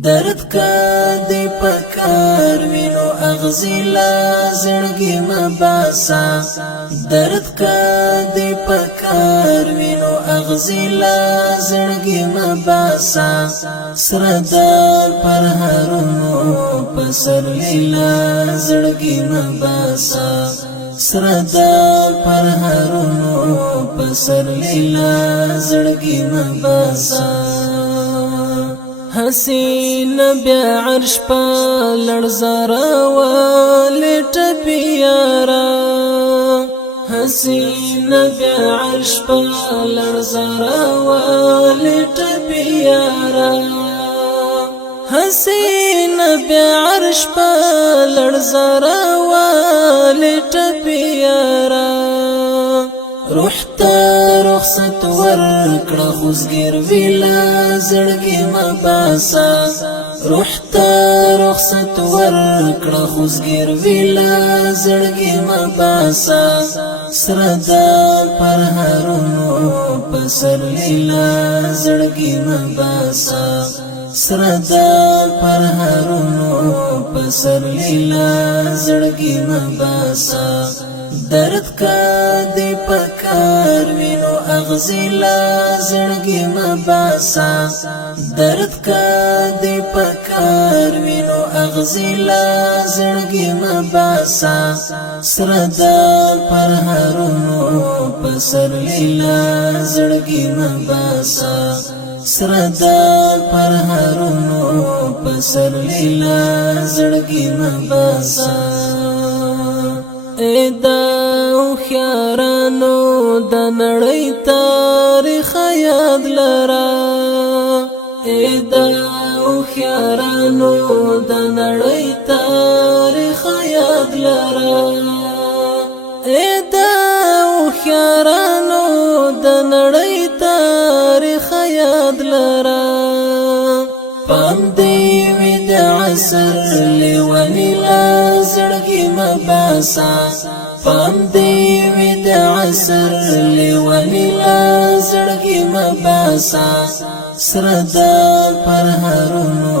درد کا دی پکار وینو اغزیلا زړګي مباسا درد کا دی پکار وینو اغزیلا زړګي مباسا سردار پر هرونو پسر لیلا زړګي مباسا سردار پر هرونو پسر لیلا زړګي مباسا حسین بیا عرش پا لړزارا ولټ پیارا حسین بیا عرش پا لړزارا ولټ پیارا حسین بیا عرش پا لړزارا ولټ پیارا روح ته رخصت ورکړه خوځګر ویلا زړګي مباسا روح ته رخصت ورکړه خوځګر ویلا زړګي مباسا سردار پر هرونو پسر لیلا زړګي مباسا سردار پر هرونو پسر لیلا زړګي مباسا درد کا دی پکار وینو اغزیلا زړګي مباسا درد کا دی پکار وینو اغزیلا زړګي مباسا سردار پر هرونو پسر لیلا زړګي مباسا سردار پر هرونو پسر لیلا زړګي مباسا ایدا خیارانو د نړۍ تاریخ یاد لرا ایدا خیارانو د نړۍ تاریخ یاد لرا ایدا خیارانو د نړۍ تاریخ یاد لرا پام دی وی د عصر لیونی لا زړګي مباسا پام دی وی د عصر لیونی لا زړګي مباسا سردار پر هرونو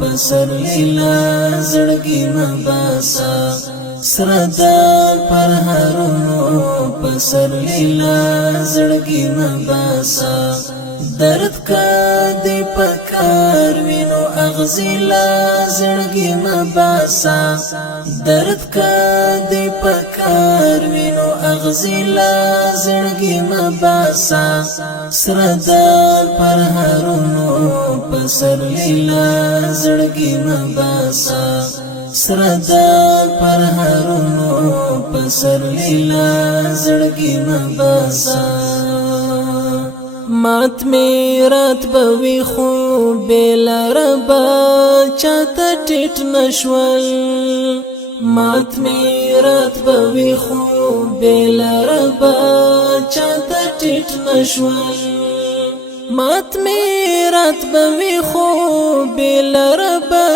پسر لیلا زړګي مباسا سردار پر هرونو پسر لیلا زړګي مباسا درد کا دی پکار وینو اغزیلا زړګي مباسا درد کا دی پکار وینو اغزیلا زړګي مباسا سردار پر هرونو پسر لیلا زړګي مباسا سردار پر هرونو پسر لیلا زړګي مباسا مات میرات بوی خو بیلا ربا چاته ټیټ نشول مات میرات بوی خو بیلا ربا چاته ټیټ نشول مات میرات بوی خو بیلا ربا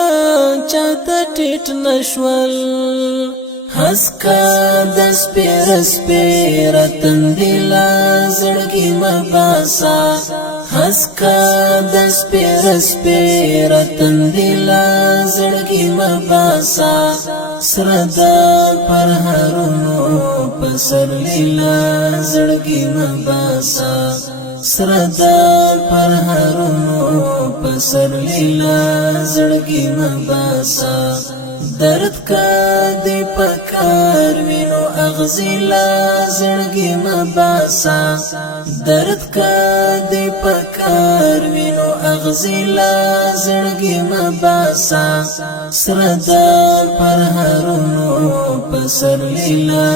چاته ټیټ نشول حسکا دس پیرس پیرتن دیلا زړګي مباسا حسکا دس پیرس پیرتن دیلا زړګي مباسا سردار پر هرونو پسر لیلا زړګي مباسا سردار پر هرونو پسر لیلا زړګي مباسا درد کا دی پکار وینو اغزیلا زړګي مباسا درد کا دی پکار وینو اغزیلا زړګي مباسا سردار پر هرونو پسر لیلا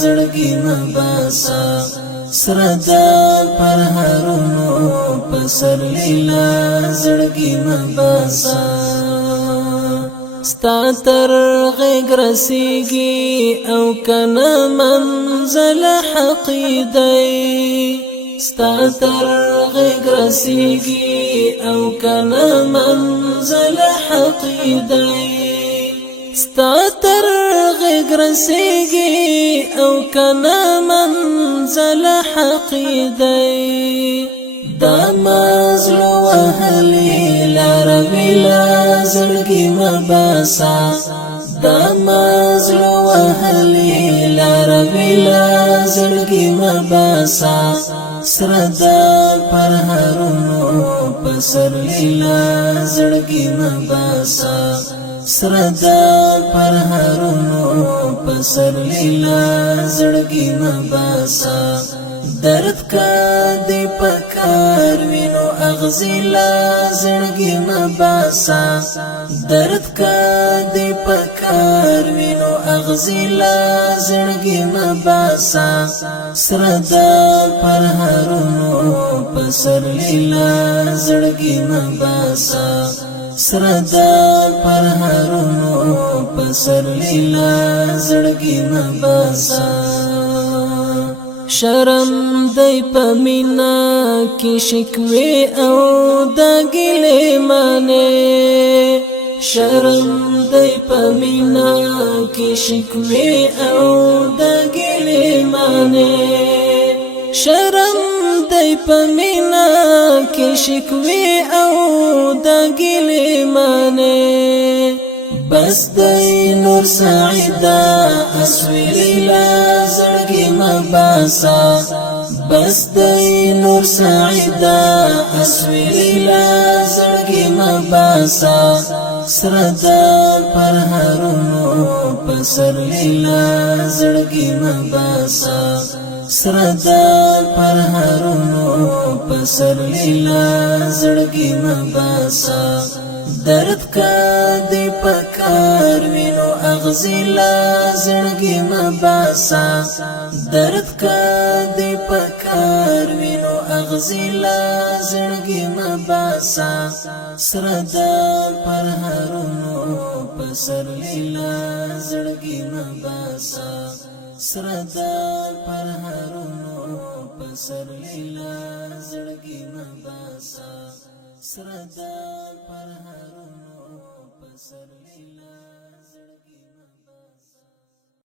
زړګي مباسا سردار پر هرونو پسر لیلا زړګي مباسا ستا تر غیگ رسیگی او کنا منزل حقی دی ستا تر غیگ رسیگی او کنا منزل حقی دی ستا تر غیگ رسیگی او کنا منزل حقی دی دا مزلو وحلی لاربی لا زړګي مباسا دا مزلو وهلي لار بلا زړګي مباسا سردا پر هرونو پسر لیلا زړګي مباسا سردا پر هرونو پسر لیلا زړګي مباسا درد کا دی پکار وینو اغزیلا زړګي مباسا درد کا دی پکار وینو اغزیلا زړګي مباسا سردا پر هرونو پسر لیلا زړګي مباسا سردا پر هرونو پسر لیلا زړګي مباسا شرم دی پمینا کی شکوی او دا گلی مانے شرم دی پمینا کی شکوی او دا گلی مانے شرم دی پمینا کی شکوی او دا گلی مانے بس دی نور سعیدہ اسویری لا زړګي مباسا بس دی نور سعیدہ اسویری لا زړګي مباسا سردا پر هرونو پسر لیلا زړګي مباسا سردا پر هرونو پسر لیلا زړګي مباسا درد کا دی پکار وینو اغزیلا زړګي مباسا درد کا دی پکار وینو اغزیلا زړګي مباسا سردا پر هرونو پسر لیلا زړګي مباسا سردا پر هرونو پسر لیلا زړګي مباسا سردا پر هرونو پسر لیلا